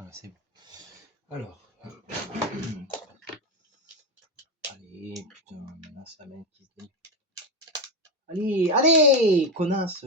Voilà, c'est bon. Alors. Allez, putain, là, ça mène qui se dit. Allez, allez, connasse.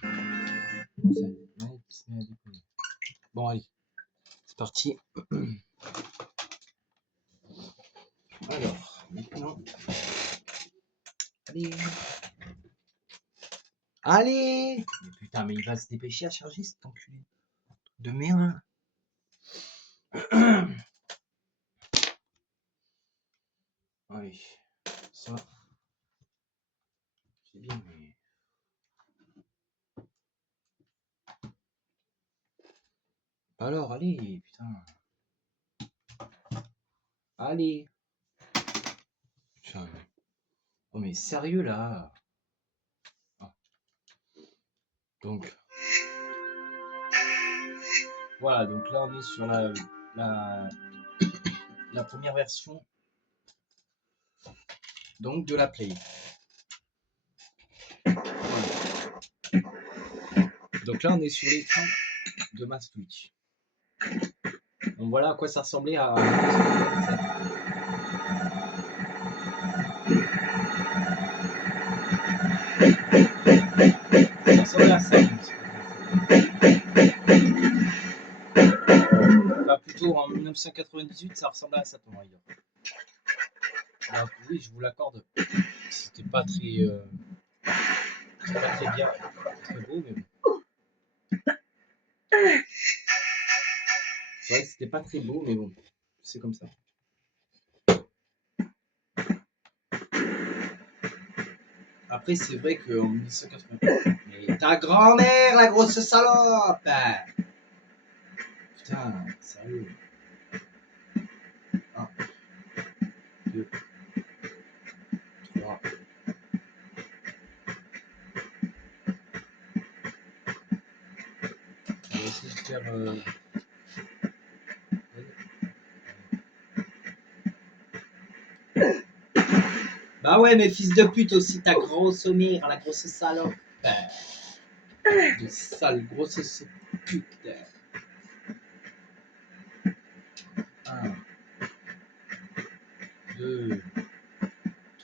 Putain. Bon, allez, c'est parti. Alors, maintenant. Allez. Allez. Mais putain, mais il va se dépêcher à charger cet enculé de merde. Allez, ça. C'est bien, mais. Alors, allez, putain. Allez. Putain. Oh, mais sérieux là. Ah. Donc. Voilà, donc là on est sur la première version donc de la Play. Voilà. Donc là on est sur l'écran de ma Switch. Donc voilà à quoi ça ressemblait à ça ressemblait à ça. Enfin, plutôt en 1998 ça ressemblait à ça Tomb Raider. Alors oui je vous l'accorde, c'était pas très bien, très beau mais bon. C'est vrai que c'était pas très beau mais bon, c'est comme ça. Après, c'est vrai qu'en 1980. Mais ta grand-mère, la grosse salope! Putain, sérieux. 1, 2, 3. On va essayer de faire. Bah ouais, mais fils de pute aussi, ta grosse mère, la grosse salope. De sale grosse pute. 1, 2,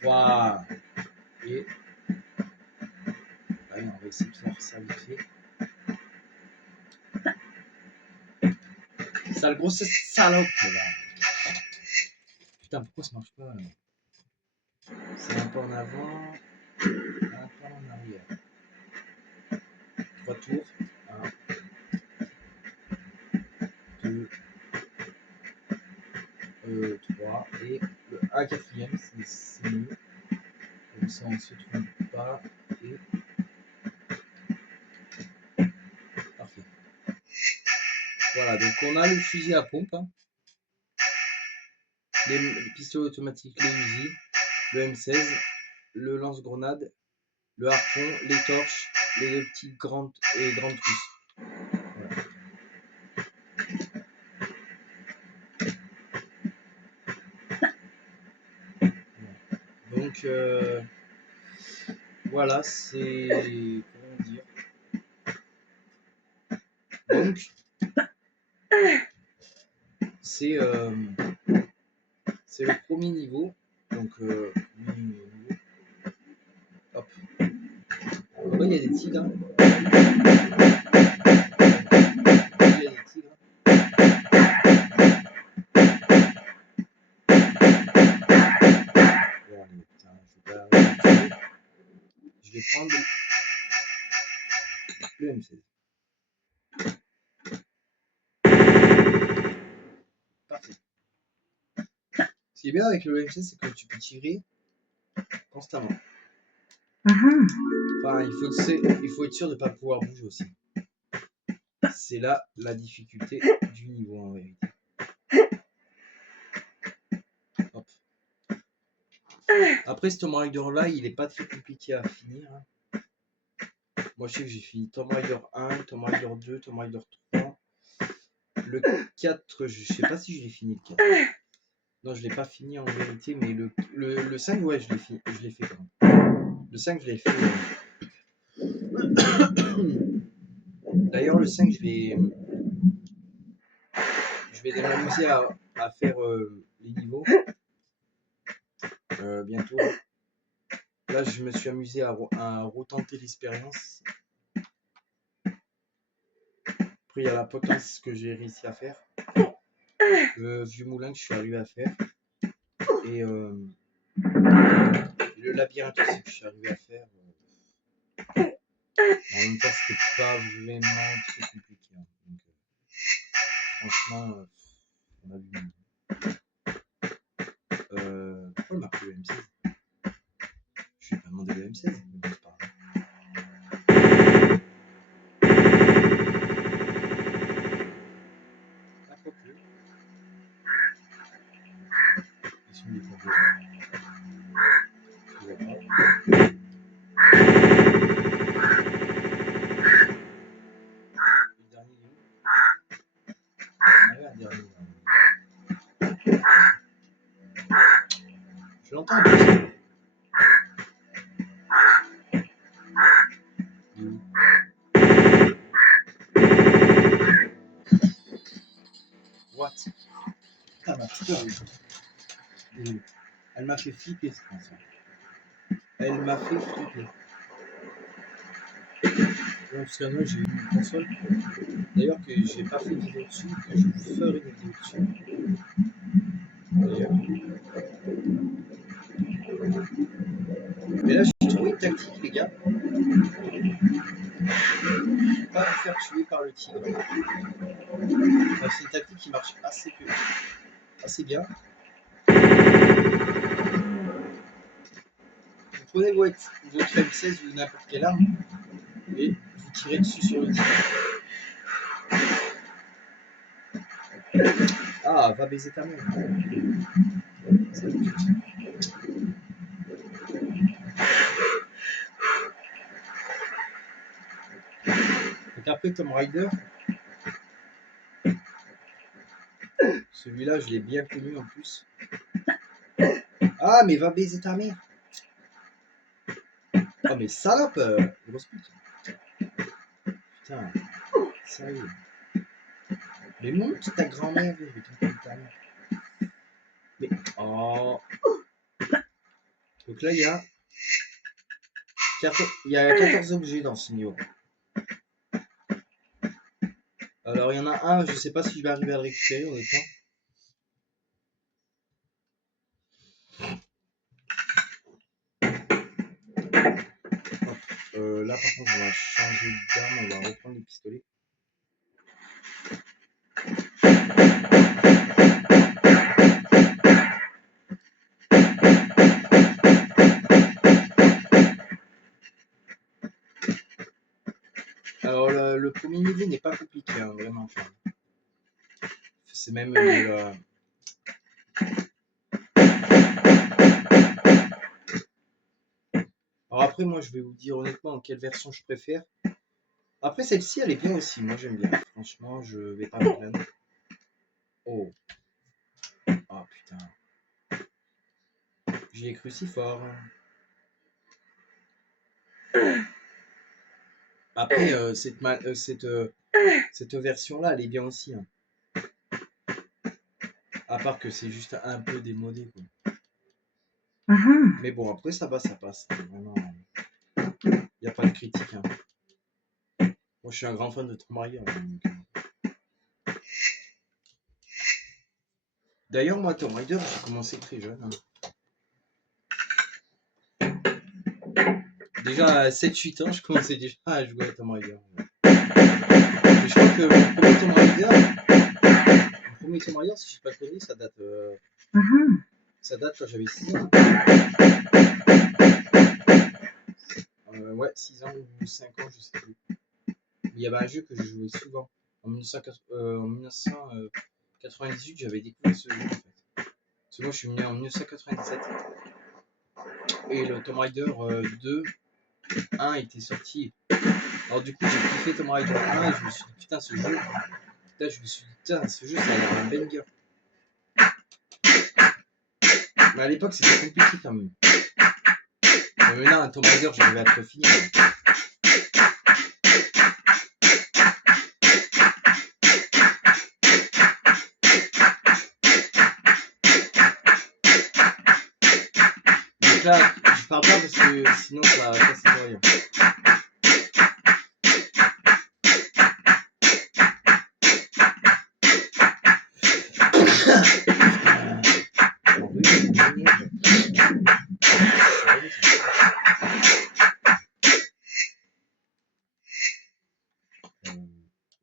3. Et. Allez, on va essayer de faire ça vite fait. Sale grosse salope. Là. Putain, pourquoi ça marche pas là? C'est un peu en avant, un peu en arrière. 3 tours. 1, 2, 3. Et un quatrième, c'est mieux. Comme ça, on ne se trompe pas. Et. Parfait. Voilà, donc on a le fusil à pompe, hein. Les pistolets automatiques, les Uzi, le M16, le lance-grenade, le harpon, les torches, les petites grandes trousses. Voilà. Donc voilà, c'est comment dire. Donc c'est le premier niveau. Donc hop. Là, il y a des tigres. Il y a des tigres. Bon, allez, putain, je vais prendre le M16. Parfait. Ce qui est bien avec le M16, c'est que tu peux tirer constamment. Enfin, il faut être sûr de ne pas pouvoir bouger aussi. C'est là la difficulté du niveau en vérité. Hop. Après, ce Tomb Raider là, il est pas très compliqué à finir. Moi, je sais que j'ai fini Tomb Raider 1, Tomb Raider 2, Tomb Raider 3. Le 4, je sais pas si je l'ai fini le 4. Non, je l'ai pas fini en vérité, mais le 5, ouais, je l'ai fait quand même. Le 5, je l'ai fait. D'ailleurs, le 5, je vais m'amuser à faire les niveaux bientôt. Là, je me suis amusé à retenter l'expérience. Après, il y a la potence que j'ai réussi à faire. Le vieux moulin que je suis arrivé à faire. Et le labyrinthe aussi que je suis arrivé à faire. En même temps, c'était pas vraiment très compliqué. Hein. Donc, franchement, on a vu. Pourquoi il m'a pris le M16 ? Je lui ai pas demandé le M16, mais c'est pas grave. Ah, quoi que. Ils sont des combos. Je vois pas. Le dernier, il est où ? Il y en avait un dernier. Je l'entends un peu. What ? Putain, ma petite heure, elle m'a fait flipper, ce console. Elle m'a fait flipper. Donc, parce que moi, j'ai eu une console. D'ailleurs, que j'ai pas fait de vidéo dessus, que je vous ferai une vidéo dessus. D'ailleurs. Mais là, j'ai trouvé une tactique, les gars. Pas me faire tuer par le tigre. Enfin, c'est une tactique qui marche assez bien. Vous prenez votre M16 ou n'importe quelle arme et vous tirez dessus sur le tigre. Ah, va baiser ta mère. Donc après Tomb Raider, celui-là je l'ai bien connu en plus. Ah mais va baiser ta mère. Oh mais salope, grosse pute. Putain, sérieux. Mais monte ta grand-mère, avec ton putain. Mais oh. Donc là il y a 14 objets dans ce niveau. Alors il y en a un, je sais pas si je vais arriver à le récupérer honnêtement. Là par contre on va changer d'arme, on va reprendre les pistolets. Alors le premier niveau n'est pas compliqué, hein, vraiment. C'est même de la... Alors après moi je vais vous dire honnêtement quelle version je préfère. Après celle-ci elle est bien aussi, moi j'aime bien. Franchement je vais pas me plaindre. Oh. Ah putain. J'y ai cru si fort. Après cette version-là, elle est bien aussi. Hein. À part que c'est juste un peu démodé. Quoi. Mais bon, après ça passe. Vraiment, il n'y a pas de critique. Hein. Moi je suis un grand fan de Tomb Raider. D'ailleurs, moi Tomb Raider, j'ai commencé très jeune. Hein. Déjà à 7-8 ans, je commençais déjà à jouer à Tomb Raider. Mais je crois que mon premier Tomb Raider, si je ne sais pas connu, ça date quand j'avais 6 ans. Ouais, 6 ans ou 5 ans, je sais plus. Mais il y avait un jeu que je jouais souvent. En 1998, j'avais découvert ce jeu en fait. Parce que moi je suis né en 1997. Et le Tomb Raider 2, 1 était sorti. Alors du coup j'ai kiffé Tomb Raider 1 et je me suis dit putain ce jeu, ce jeu ça a l'air un banger. Mais à l'époque c'était compliqué quand même. Mais maintenant un Tomb Raider j'arrivais à te finir. parle pas parce que sinon ça casse les oreilles.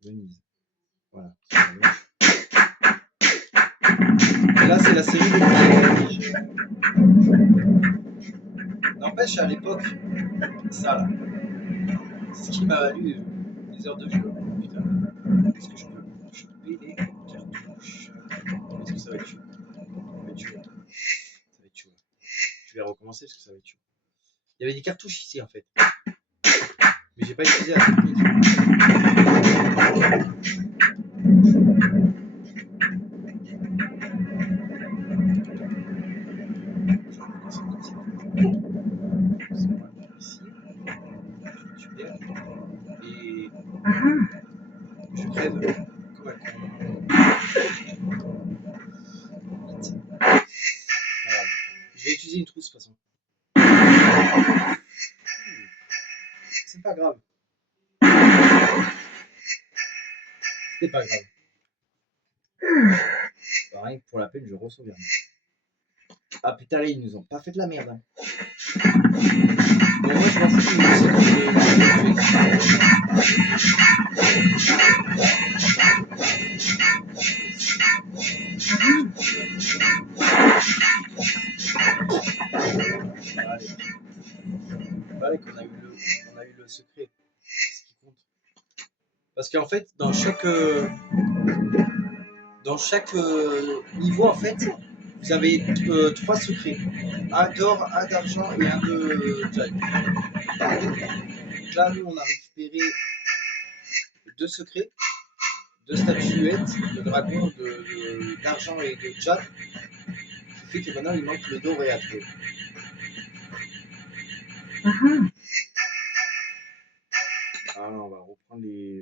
Venise. Voilà. Et là, c'est la série des pièges. N'empêche, à l'époque, ça là, c'est ce qui m'a valu des heures de jeu. Putain, est-ce que je peux choper les cartouches? Est-ce que ça va être chaud? Ça va être chaud. Ça va être chaud. Je vais recommencer parce que ça va être chaud. Il y avait des cartouches ici en fait. Mais j'ai pas utilisé la technique. Et je crève comme un con. Je vais utiliser une trousse de toute façon. C'est pas grave. C'est pas grave. Bah, rien que pour la peine, je re-sauvegarde. Ah putain, là, ils nous ont pas fait de la merde. Hein. Bon, moi, je m'en fous. Allez, qu'on a eu le secret. C'est ce qui compte. Parce qu'en fait, dans chaque niveau, en fait, vous avez 3 secrets. Un d'or, un d'argent et un de jade. Donc là, nous, on a récupéré 2 secrets, 2 statuettes de dragon, d'argent et de jade. Ce qui fait que maintenant, il manque le doré à trouver. Alors, on va reprendre les...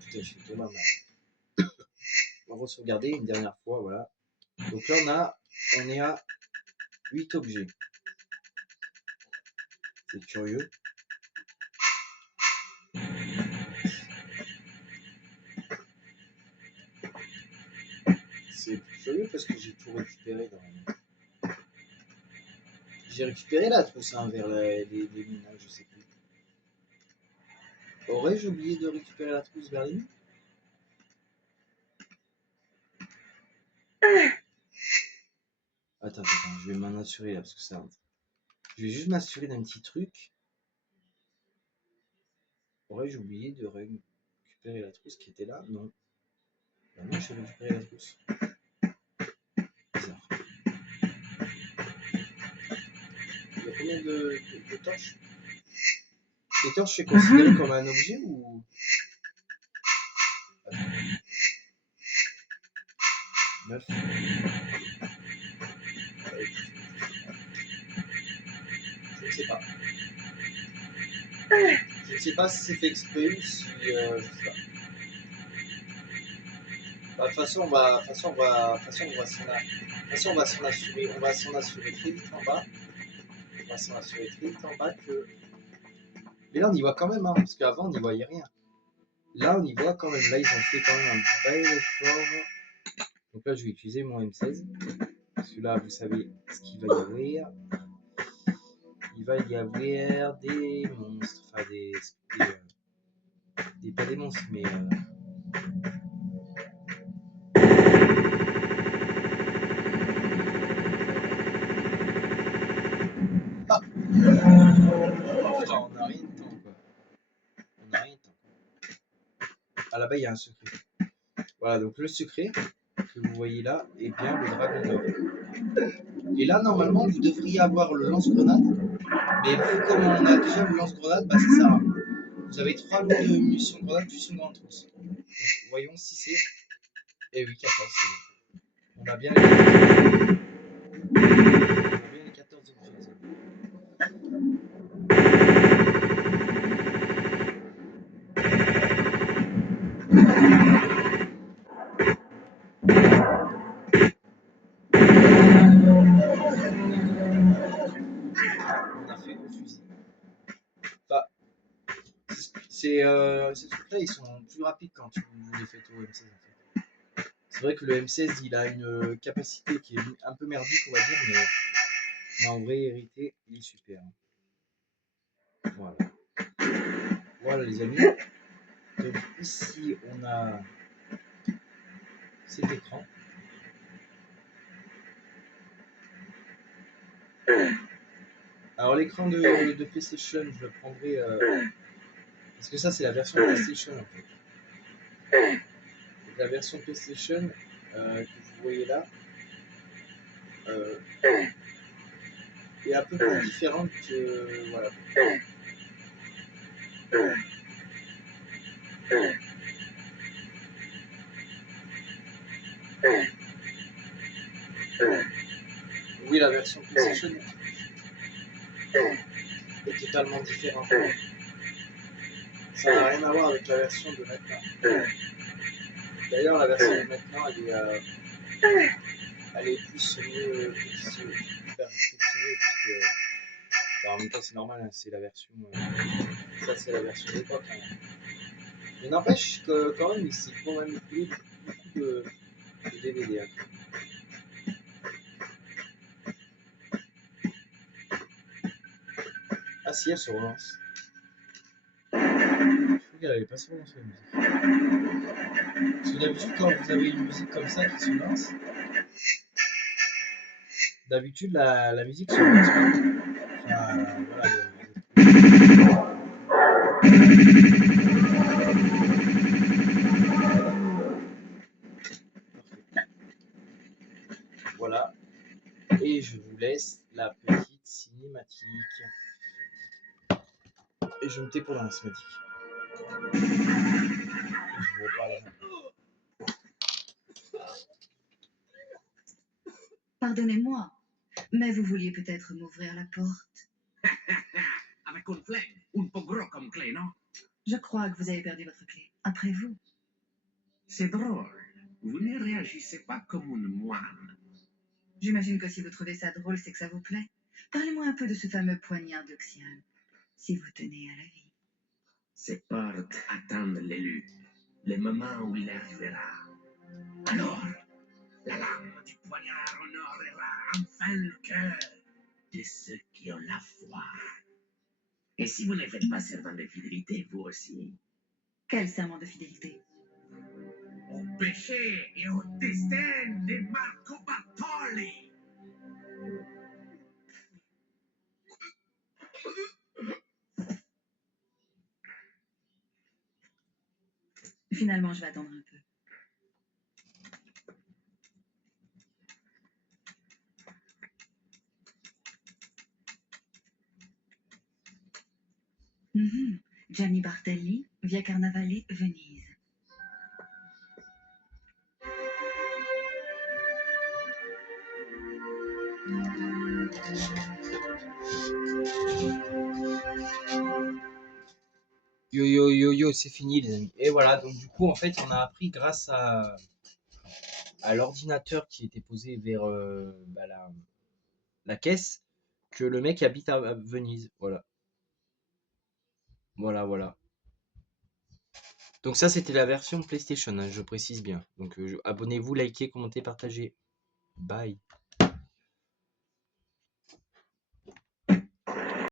Putain, je fais tomber mal. On va sauvegarder une dernière fois, voilà. Donc là, on est à 8 objets. C'est curieux. C'est curieux parce que j'ai tout récupéré dans... J'ai récupéré la trousse hein, vers les mines, hein, je sais plus. Aurais-je oublié de récupérer la trousse vers les mines? Attends, je vais m'en assurer là parce que ça... Je vais juste m'assurer d'un petit truc. Aurais-je oublié de récupérer la trousse qui était là? Non. Bah non, j'ai récupéré la trousse. Bizarre. Il y a combien de torches? Les torches, c'est considéré comme un objet ou... Attends. 9. Je ne sais pas. Je ne sais pas si c'est fait exprès ou si... je sais pas. Bah, de toute façon, on va s'en assurer. On va s'en assurer très vite en bas. On va s'en assurer très vite en bas que... Mais là, on y voit quand même, hein, parce qu'avant, on n'y voyait rien. Là, on y voit quand même. Là, ils ont fait quand même un bel effort. Donc là, je vais utiliser mon M16. Parce que là, vous savez ce qu'il va y avoir. Il va y avoir des monstres. Enfin, pas des monstres, mais... Ah on n'a rien de temps, quoi. On n'a rien de temps. Ah, là-bas, il y a un secret. Voilà, donc le secret que vous voyez là est bien le dragon d'or. Et là, normalement, vous devriez avoir le lance-grenade Mais vu comme on a déjà le lance-grenade, bah ça sert à rien. Vous avez 3 lots de munitions de grenade plus une grande trousse. Donc voyons si c'est. Et oui, 14, c'est bon. On a bien les 14. On a bien les 14 objets, les amis. On a fait au fusil. Bah, ces trucs-là, ils sont plus rapides quand vous les faites au M16 en fait. C'est vrai que le M16 il a une capacité qui est un peu merdique, on va dire, mais en vrai, hérité, il est super. Voilà. Voilà les amis. Donc ici, on a cet écran. Alors l'écran de PlayStation, je le prendrai parce que ça c'est la version PlayStation en fait. Donc, la version PlayStation que vous voyez là est un peu plus différente que voilà. Oui, la version PlayStation est totalement différente. Ça n'a rien à voir avec la version de maintenant. D'ailleurs, la version de maintenant, elle est plus mieux perfectionnée, puisque bah, en même temps c'est normal, hein, c'est la version. Ça c'est la version d'époque. Hein. Mais n'empêche que quand même, c'est quand même écoulé beaucoup de DVD. Hein. Ah si, elle se relance. Je crois qu'elle avait pas se relancer la musique. Parce que d'habitude, quand vous avez une musique comme ça qui se lance, d'habitude la musique se lance pas. Enfin, voilà. Voilà. Et je vous laisse la petite cinématique. Et je me tais pour la cinématique. Et je vous reparle. Pardonnez-moi, mais vous vouliez peut-être m'ouvrir la porte. Avec une flingue, un peu gros comme clé, non? Je crois que vous avez perdu votre clé. Après vous. C'est drôle. Vous ne réagissez pas comme une moine. J'imagine que si vous trouvez ça drôle, c'est que ça vous plaît. Parlez-moi un peu de ce fameux poignard d'Oxiane, si vous tenez à la vie. Ces portes attendent l'élu, le moment où il arrivera. Alors, la lame du poignard honorera enfin le cœur de ceux qui ont la foi. Et si vous ne faites pas serment de fidélité, vous aussi, Quel serment de fidélité? au péché et au destin de Marco Bartoli. Finalement, je vais attendre un peu. Gianni Bartelli, via Carnavalet, Venise. Yo yo yo yo, c'est fini les amis. Et voilà, donc du coup en fait on a appris grâce à l'ordinateur qui était posé vers bah, la caisse que le mec habite à Venise. Voilà. Voilà, voilà. Donc ça c'était la version PlayStation, hein, je précise bien. Donc abonnez-vous, likez, commentez, partagez. Bye.